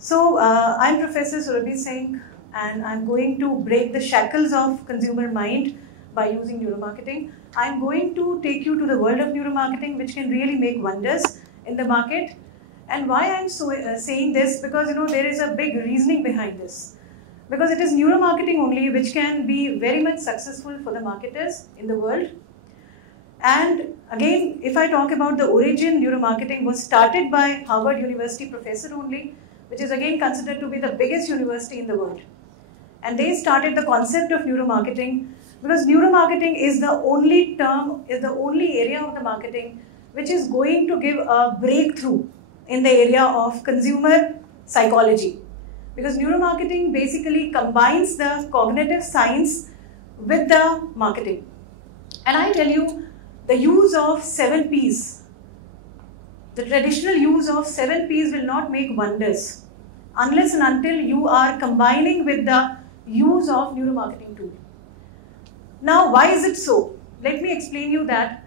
I'm Professor Surabhi Singh, and I'm going to break the shackles of consumer mind by using neuromarketing. I'm going to take you to the world of neuromarketing, which can really make wonders in the market. And why I'm saying this, because there is a big reasoning behind this. Because it is neuromarketing only which can be very much successful for the marketers in the world. And again, if I talk about the origin, neuromarketing was started by Harvard University professor only, which is again considered to be the biggest university in the world. And they started the concept of neuromarketing because neuromarketing is the only term, is the only area of the marketing which is going to give a breakthrough in the area of consumer psychology. Because neuromarketing basically combines the cognitive science with the marketing. And I tell you, the use of 7 Ps, the traditional use of 7 Ps will not make wonders unless and until you are combining with the use of neuromarketing tool. Now, why is it so? Let me explain you that.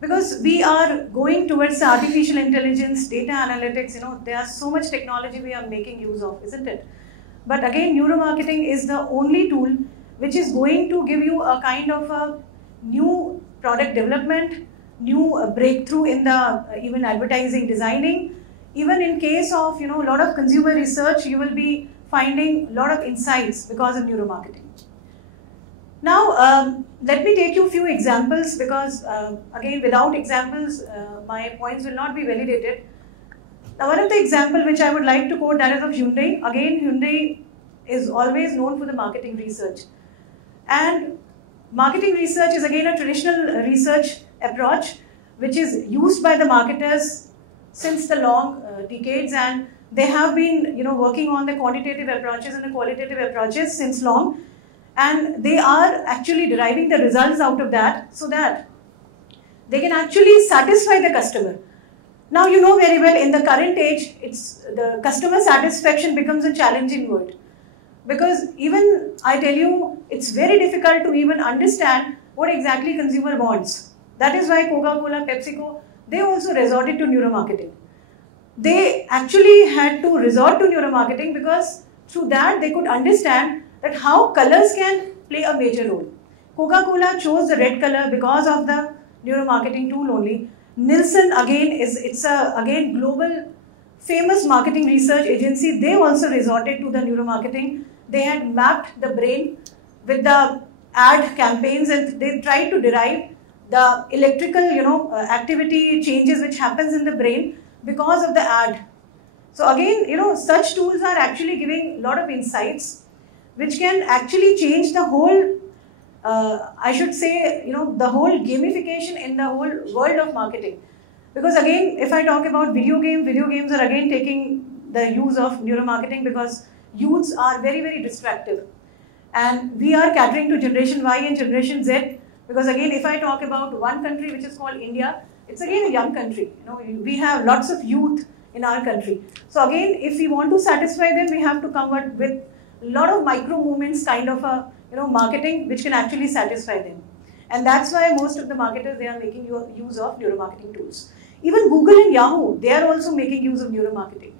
Because we are going towards the artificial intelligence, data analytics, there are so much technology we are making use of, isn't it? But again, neuromarketing is the only tool which is going to give you a kind of a new product development, new breakthrough in the even advertising designing. Even in case of a lot of consumer research, you will be finding a lot of insights because of neuromarketing. Now, let me take you a few examples because again, without examples, my points will not be validated. Now, one of the examples which I would like to quote, that is of Hyundai. Again, Hyundai is always known for the marketing research. And marketing research is again a traditional research approach which is used by the marketers since the long decades, and they have been working on the quantitative approaches and the qualitative approaches since long, and they are actually deriving the results out of that so that they can actually satisfy the customer. Now you know very well in the current age, the customer satisfaction becomes a challenging word. Because even, I tell you, it's very difficult to even understand what exactly consumer wants. That is why Coca-Cola, PepsiCo, they also resorted to neuromarketing. They actually had to resort to neuromarketing because through that they could understand that how colors can play a major role. Coca-Cola chose the red color because of the neuromarketing tool only. Nielsen again it's a again global famous marketing research agency. They also resorted to the neuromarketing. They had mapped the brain with the ad campaigns and they tried to derive the electrical activity changes which happens in the brain because of the ad. So again, such tools are actually giving a lot of insights which can actually change the whole, I should say, the whole gamification in the whole world of marketing. Because again, if I talk about video games are again taking the use of neuromarketing because youths are very, very distractive. And we are catering to Generation Y and Generation Z because again, if I talk about one country which is called India, it's again a young country. We have lots of youth in our country. So again, if we want to satisfy them, we have to come up with a lot of micro movements kind of a marketing which can actually satisfy them. And that's why most of the marketers, they are making use of neuromarketing tools. Even Google and Yahoo, they are also making use of neuromarketing.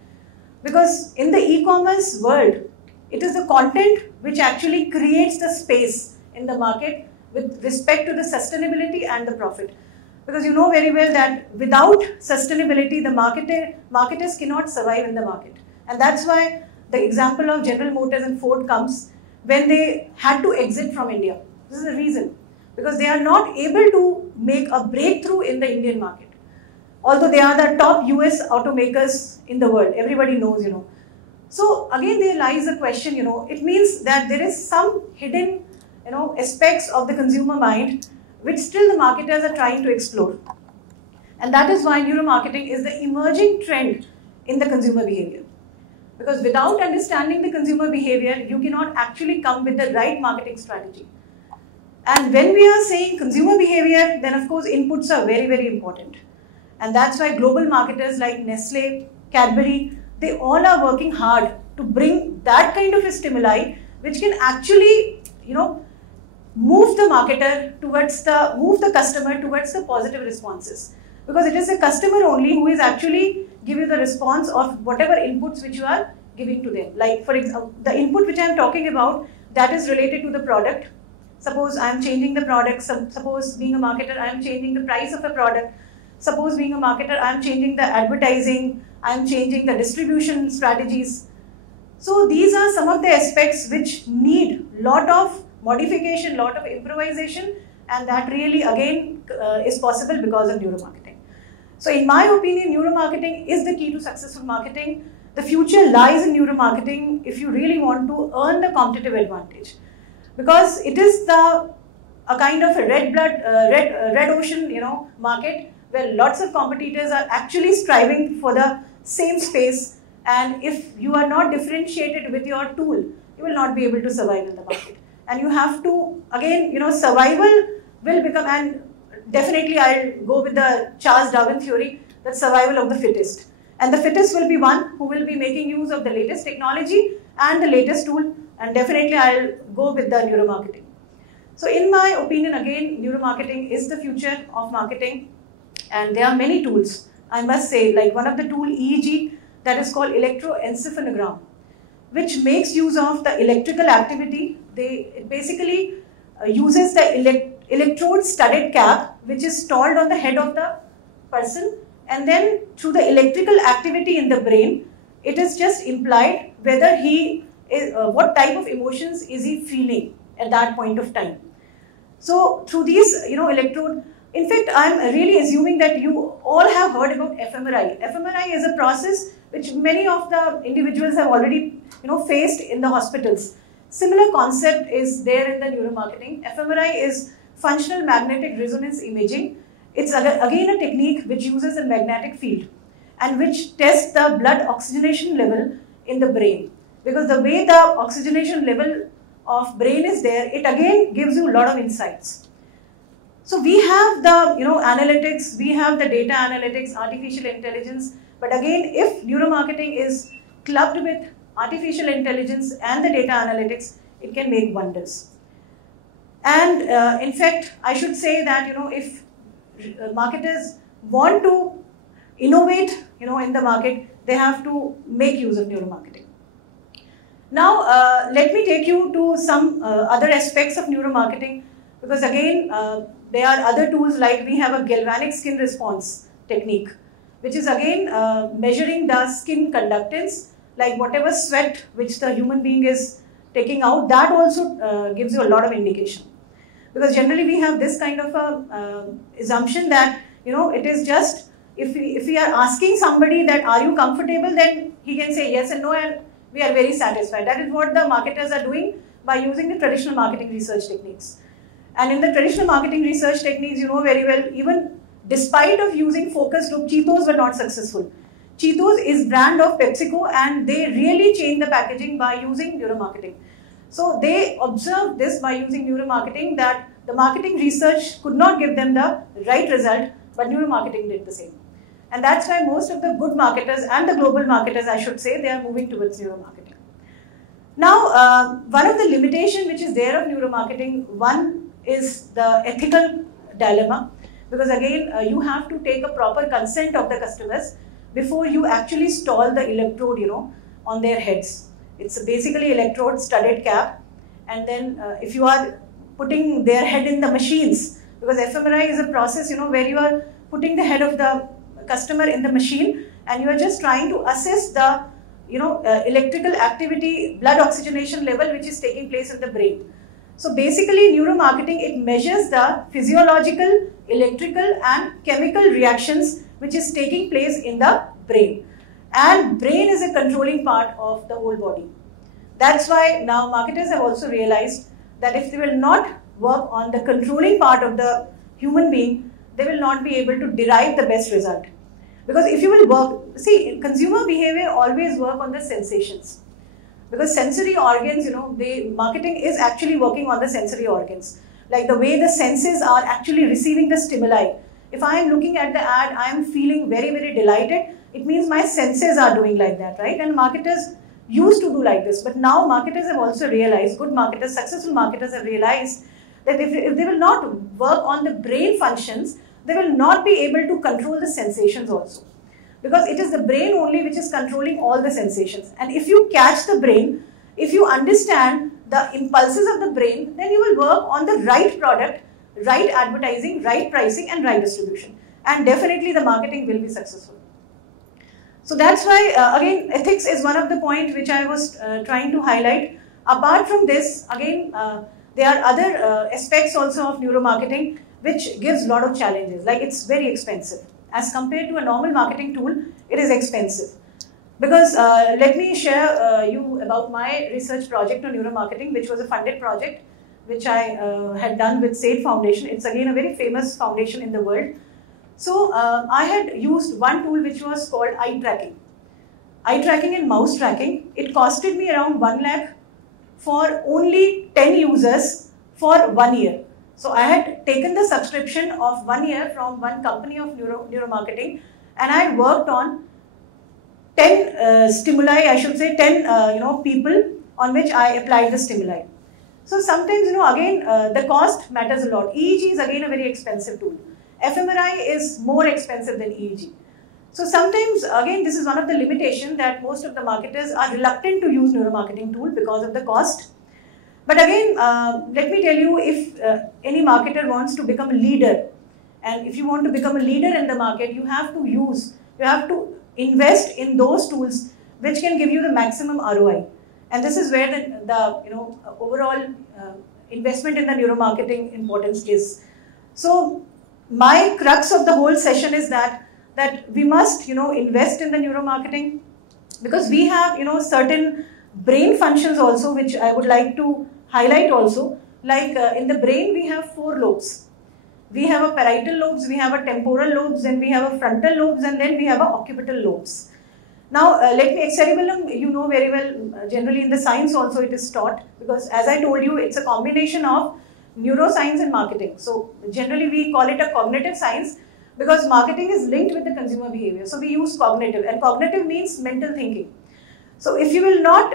Because in the e-commerce world, it is the content which actually creates the space in the market with respect to the sustainability and the profit. Because you know very well that without sustainability, the marketers cannot survive in the market. And that's why the example of General Motors and Ford comes when they had to exit from India. This is the reason. Because they are not able to make a breakthrough in the Indian market. Although they are the top US automakers in the world, everybody knows, So again, there lies a question, it means that there is some hidden, aspects of the consumer mind which still the marketers are trying to explore. And that is why neuromarketing is the emerging trend in the consumer behavior. Because without understanding the consumer behavior, you cannot actually come with the right marketing strategy. And when we are saying consumer behavior, then of course inputs are very, very important. And that's why global marketers like Nestle, Cadbury, they all are working hard to bring that kind of a stimuli which can actually, move the marketer towards move the customer towards the positive responses. Because it is the customer only who is actually give you the response of whatever inputs which you are giving to them. Like for example, the input which I am talking about, that is related to the product. Suppose I am changing the product, suppose being a marketer, I am changing the price of a product. Suppose being a marketer, I am changing the advertising, I am changing the distribution strategies. So these are some of the aspects which need lot of modification, lot of improvisation, and that really again is possible because of neuromarketing. So in my opinion, neuromarketing is the key to successful marketing. The future lies in neuromarketing if you really want to earn the competitive advantage. Because it is a kind of a red ocean, market where lots of competitors are actually striving for the same space, and if you are not differentiated with your tool, you will not be able to survive in the market. And you have to, again, survival will become, and definitely I'll go with the Charles Darwin theory, that survival of the fittest. And the fittest will be one who will be making use of the latest technology and the latest tool, and definitely I'll go with the neuromarketing. So in my opinion, again, neuromarketing is the future of marketing, and there are many tools. I must say, like one of the tool EEG, that is called electroencephalogram, which makes use of the electrical activity. It basically uses the electrode studded cap, which is installed on the head of the person, and then through the electrical activity in the brain, it is just implied whether he is, what type of emotions is he feeling at that point of time. So through these, electrode, in fact, I'm really assuming that you all have heard about fMRI. fMRI is a process which many of the individuals have already, faced in the hospitals. Similar concept is there in the neuromarketing. fMRI is functional magnetic resonance imaging. It's again a technique which uses a magnetic field and which tests the blood oxygenation level in the brain. Because the way the oxygenation level of brain is there, it again gives you a lot of insights. So we have the analytics, we have the data analytics, artificial intelligence, but again, if neuromarketing is clubbed with artificial intelligence and the data analytics, it can make wonders. And in fact, I should say that if marketers want to innovate in the market, they have to make use of neuromarketing. Now, let me take you to some other aspects of neuromarketing, because again, there are other tools, like we have a galvanic skin response technique, which is again measuring the skin conductance, like whatever sweat which the human being is taking out, that also gives you a lot of indication. Because generally we have this kind of a assumption that it is just, if we are asking somebody that are you comfortable, then he can say yes and no, and we are very satisfied. That is what the marketers are doing by using the traditional marketing research techniques. And in the traditional marketing research techniques, you know very well, even despite of using focus group, Cheetos were not successful. Cheetos is brand of PepsiCo, and they really changed the packaging by using neuromarketing. So they observed this by using neuromarketing, that the marketing research could not give them the right result, but neuromarketing did the same. And that's why most of the good marketers and the global marketers, I should say, they are moving towards neuromarketing. Now, one of the limitations which is there of neuromarketing, one is the ethical dilemma, because again, you have to take a proper consent of the customers before you actually install the electrode, on their heads. It's basically electrode studded cap, and then if you are putting their head in the machines, because fMRI is a process, where you are putting the head of the customer in the machine, and you are just trying to assess the, electrical activity, blood oxygenation level, which is taking place in the brain. So basically, neuromarketing, it measures the physiological, electrical, and chemical reactions which is taking place in the brain. And brain is a controlling part of the whole body. That's why now marketers have also realized that if they will not work on the controlling part of the human being, they will not be able to derive the best result. Because if you will work, see, consumer behavior always work on the sensations. Because sensory organs, marketing is actually working on the sensory organs. Like the way the senses are actually receiving the stimuli. If I am looking at the ad, I am feeling very, very delighted. It means my senses are doing like that, right? And marketers used to do like this. But now marketers have also realized, good marketers, successful marketers have realized that if they will not work on the brain functions, they will not be able to control the sensations also. because it is the brain only which is controlling all the sensations. And if you catch the brain, if you understand the impulses of the brain, then you will work on the right product, right advertising, right pricing and right distribution. And definitely the marketing will be successful. So that's why, again, ethics is one of the points which I was trying to highlight. Apart from this, again, there are other aspects also of neuromarketing which gives a lot of challenges. Like, it's very expensive. As compared to a normal marketing tool, it is expensive. Because let me share you about my research project on neuromarketing, which was a funded project which I had done with SAID Foundation. It's again a very famous foundation in the world. So I had used one tool which was called eye tracking. Eye tracking and mouse tracking. It costed me around 1 lakh for only 10 users for 1 year. So I had taken the subscription of 1 year from one company of neuromarketing, and I had worked on 10 stimuli, I should say 10 people on which I applied the stimuli. So sometimes, again, the cost matters a lot. EEG is again a very expensive tool. fMRI is more expensive than EEG. So sometimes, again, this is one of the limitations that most of the marketers are reluctant to use neuromarketing tool because of the cost. But again, let me tell you, if any marketer wants to become a leader, and if you want to become a leader in the market, you have to invest in those tools which can give you the maximum ROI. And this is where the overall investment in the neuromarketing importance is. So my crux of the whole session is that we must invest in the neuromarketing, because we have certain brain functions also which I would like to highlight also. Like in the brain we have 4 lobes. We have a parietal lobes, we have a temporal lobes, then we have a frontal lobes, and then we have a occipital lobes. Now let me, cerebellum you know very well, generally in the science also it is taught, because as I told you, it's a combination of neuroscience and marketing. So generally we call it a cognitive science, because marketing is linked with the consumer behavior. So we use cognitive, and cognitive means mental thinking. So if you will not,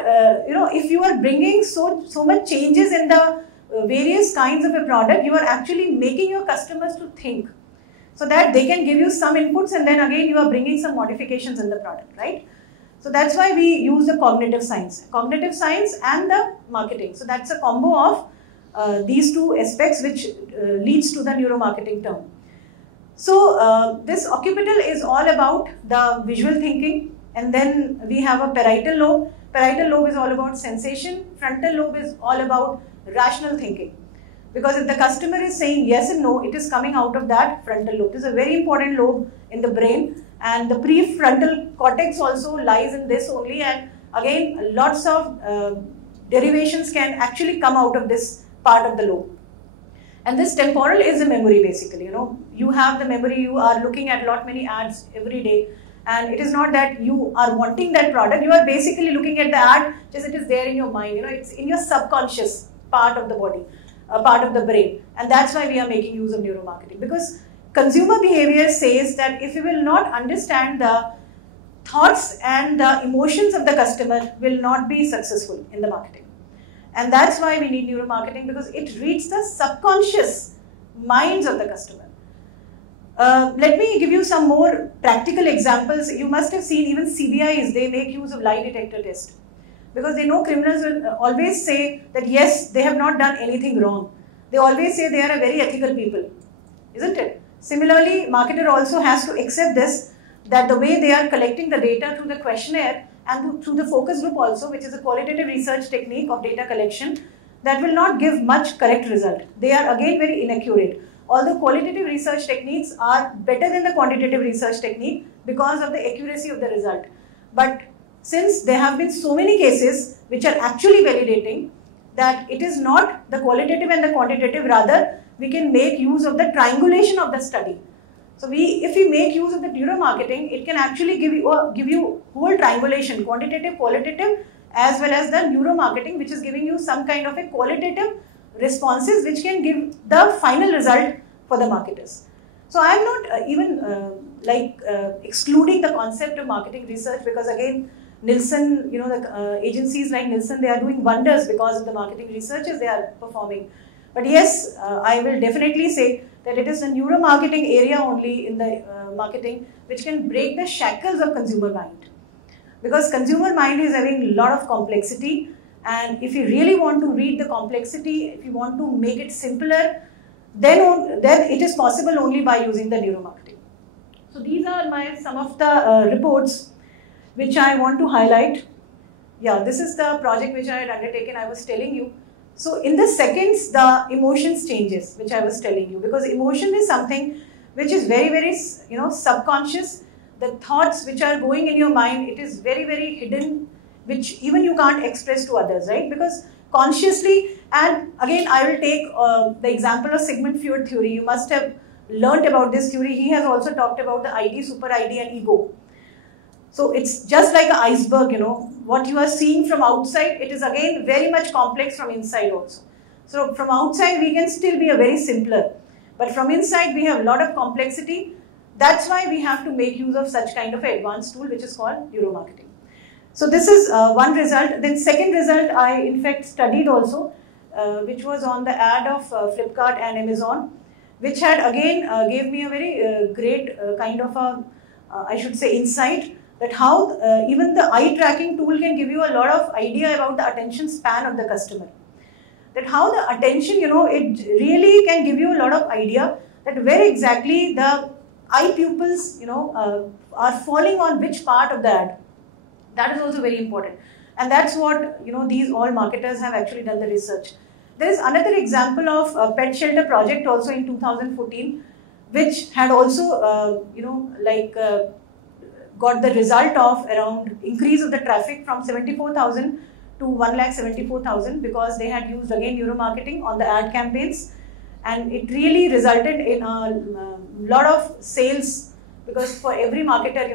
if you are bringing so much changes in the various kinds of a product, you are actually making your customers to think, so that they can give you some inputs, and then again you are bringing some modifications in the product, right? So that's why we use the cognitive science and the marketing. So that's a combo of these two aspects which leads to the neuromarketing term. So this occipital is all about the visual thinking, and then we have a parietal lobe. Parietal lobe is all about sensation. Frontal lobe is all about rational thinking. Because if the customer is saying yes and no, it is coming out of that frontal lobe. This is a very important lobe in the brain, and the prefrontal cortex also lies in this only, and again lots of derivations can actually come out of this part of the lobe. And this temporal is the memory basically, you have the memory, you are looking at many ads every day, and it is not that you are wanting that product, you are basically looking at the ad, just it is there in your mind, it's in your subconscious part of the body, part of the brain. And that's why we are making use of neuromarketing, because consumer behavior says that if you will not understand the thoughts and the emotions of the customer, will not be successful in the marketing. And that's why we need neuromarketing, because it reads the subconscious minds of the customer. Let me give you some more practical examples. You must have seen even CBIs, they make use of lie detector test, because they know criminals will always say that yes, they have not done anything wrong. They always say they are a very ethical people, isn't it? Similarly, marketer also has to accept this, that the way they are collecting the data through the questionnaire and through the focus group also, which is a qualitative research technique of data collection, that will not give much correct result. They are again very inaccurate. Although qualitative research techniques are better than the quantitative research technique because of the accuracy of the result. But since there have been so many cases which are actually validating that it is not the qualitative and the quantitative, rather we can make use of the triangulation of the study. So if we make use of the neuromarketing, it can actually give you whole triangulation, quantitative, qualitative, as well as the neuromarketing, which is giving you some kind of a qualitative responses which can give the final result for the marketers. So I am not even excluding the concept of marketing research, because again Nielsen, the agencies like Nielsen, they are doing wonders because of the marketing researches they are performing. But yes, I will definitely say that it is the neuromarketing area only in the marketing which can break the shackles of consumer mind. Because consumer mind is having a lot of complexity, and if you really want to read the complexity, if you want to make it simpler, then it is possible only by using the neuromarketing. So these are some of the reports which I want to highlight. Yeah, this is the project which I had undertaken, I was telling you. So in the seconds, the emotions changes, which I was telling you, because emotion is something which is very, very, subconscious. The thoughts which are going in your mind, it is very, very hidden, which even you can't express to others, right? Because consciously, and again, I will take the example of Sigmund Freud theory. You must have learnt about this theory. He has also talked about the ID, super ID, and ego. So it's just like an iceberg, what you are seeing from outside, it is again very much complex from inside also. So from outside, we can still be a very simpler, but from inside, we have a lot of complexity. That's why we have to make use of such kind of an advanced tool, which is called neuromarketing. So this is one result. Then second result, I in fact studied also, which was on the ad of Flipkart and Amazon, which had again gave me a very great kind of a, I should say, insight that how even the eye tracking tool can give you a lot of idea about the attention span of the customer. That how the attention, it really can give you a lot of idea that where exactly the eye pupils, are falling on which part of the ad. That is also very important. And that's what, these all marketers have actually done the research. There is another example of a pet shelter project also in 2014, which had also, got the result of around increase of the traffic from 74,000 to 1,74,000 because they had used again neuromarketing on the ad campaigns, and it really resulted in a lot of sales, because for every marketer,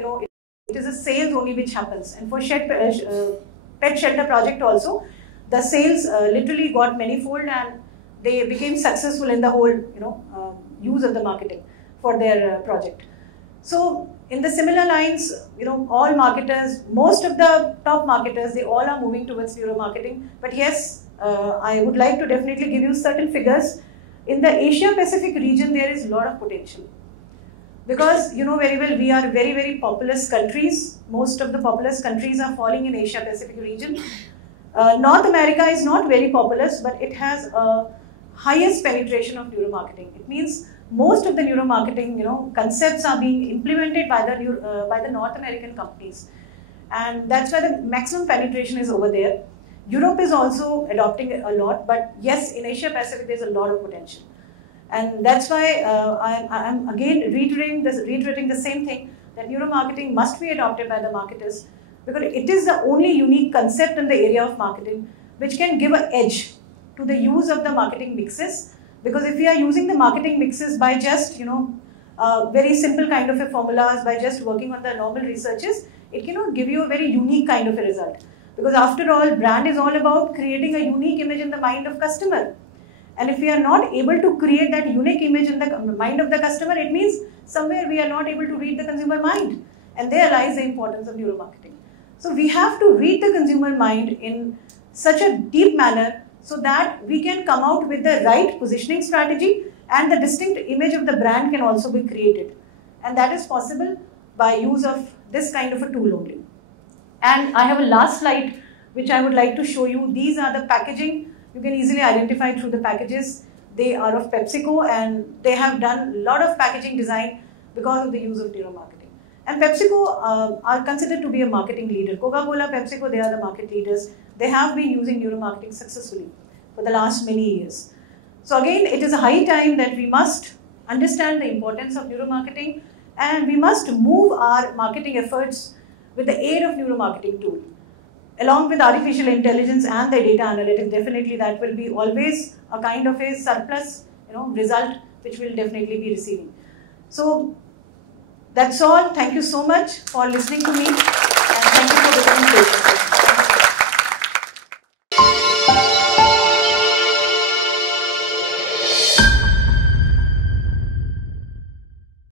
it is a sales only which happens. And for pet shelter project also, the sales literally got manifold and they became successful in the whole use of the marketing for their project. So in the similar lines, all marketers, most of the top marketers, they all are moving towards neuromarketing. But yes, I would like to definitely give you certain figures. In the Asia Pacific region, there is a lot of potential. Because you know very well, we are very, very populous countries. Most of the populous countries are falling in Asia Pacific region. North America is not very populous, but it has a highest penetration of neuromarketing. It means most of the neuromarketing, concepts are being implemented by the North American companies, and that's why the maximum penetration is over there. Europe is also adopting it a lot, but yes, in Asia Pacific there's a lot of potential, and that's why I'm again reiterating the same thing, that neuromarketing must be adopted by the marketers, because it is the only unique concept in the area of marketing which can give an edge to the use of the marketing mixes. Because if we are using the marketing mixes by just, very simple kind of a formulas, by just working on the normal researches, it cannot give you a very unique kind of a result. Because after all, brand is all about creating a unique image in the mind of customer. And if we are not able to create that unique image in the mind of the customer, it means somewhere we are not able to read the consumer mind. And there lies the importance of neuromarketing. So we have to read the consumer mind in such a deep manner, so that we can come out with the right positioning strategy, and the distinct image of the brand can also be created. And that is possible by use of this kind of a tool only. And I have a last slide which I would like to show you. These are the packaging. You can easily identify through the packages. They are of PepsiCo, and they have done a lot of packaging design because of the use of neuromarketing. And PepsiCo are considered to be a marketing leader. Coca-Cola, PepsiCo, they are the market leaders. They have been using neuromarketing successfully for the last many years. So again, it is a high time that we must understand the importance of neuromarketing, and we must move our marketing efforts with the aid of neuromarketing tool. Along with artificial intelligence and the data analytics, definitely that will be always a kind of a surplus, result which we'll definitely be receiving. So that's all. Thank you so much for listening to me, and thank you for becoming patient.